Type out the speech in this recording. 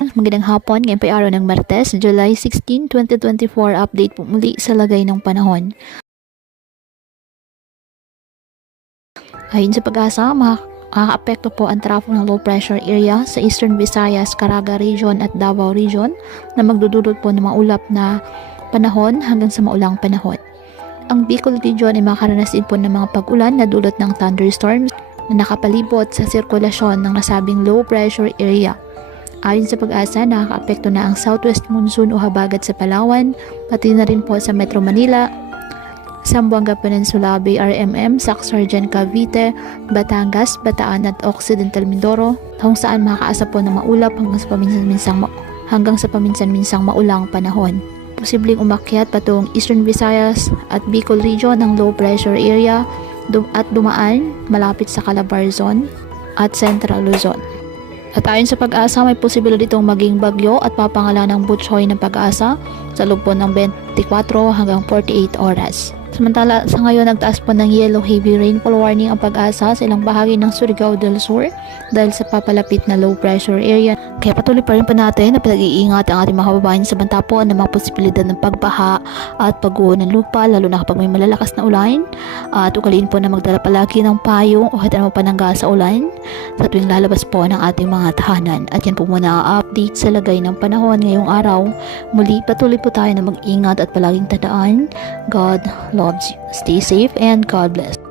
Magandang hapon, ngayon po ay araw ng Martes, July 16, 2024. Update po muli sa lagay ng panahon. Ayon sa pag-asa, makakaapekto po ang traffic ng low pressure area sa Eastern Visayas, Caraga Region at Davao Region na magdudulot po ng maulap na panahon hanggang sa maulang panahon. Ang Bicol Region ay makakaranas din po ng mga pag-ulan na dulot ng thunderstorms na nakapalibot sa sirkulasyon ng nasabing low pressure area. Ayon sa pag-asa, nakakaapekto na ang southwest monsoon o habagat sa Palawan, pati na rin po sa Metro Manila, Zamboanga Peninsula, BRMM, Sacsayhuaman, Cavite, Batangas, Bataan at Occidental Mindoro, kung saan makakaasa po ng maulap hanggang sa paminsan-minsang maulang panahon. Posibleng umakyat patungong Eastern Visayas at Bicol Region ng low pressure area at dumaan malapit sa Calabar Zone at Central Luzon. At ayon sa pag-asa, may posibilidad itong maging bagyo at papangalan ng Butchoy ng pag-asa sa loob po ng 24 hanggang 48 oras. Samantala, sa ngayon nagtaas po ng yellow heavy rainfall warning ang pag-asa sa ilang bahagi ng Surigao del Sur dahil sa papalapit na low pressure area. Kaya patuloy pa rin po natin na pinag-iingat ang ating mga kababayan sa banta po ng mga posibilidad ng pagbaha at pagguho ng lupa, lalo na kapag may malalakas na ulan. At ugaliin po na magdala palagi ng payong o hatan mo panangga sa ulan sa tuwing lalabas po ng ating mga tahanan. At yan po muna ang update sa lagay ng panahon ngayong araw. Muli patuloy po tayo na mag-ingat at palaging tandaan, God loves you. Stay safe and God bless.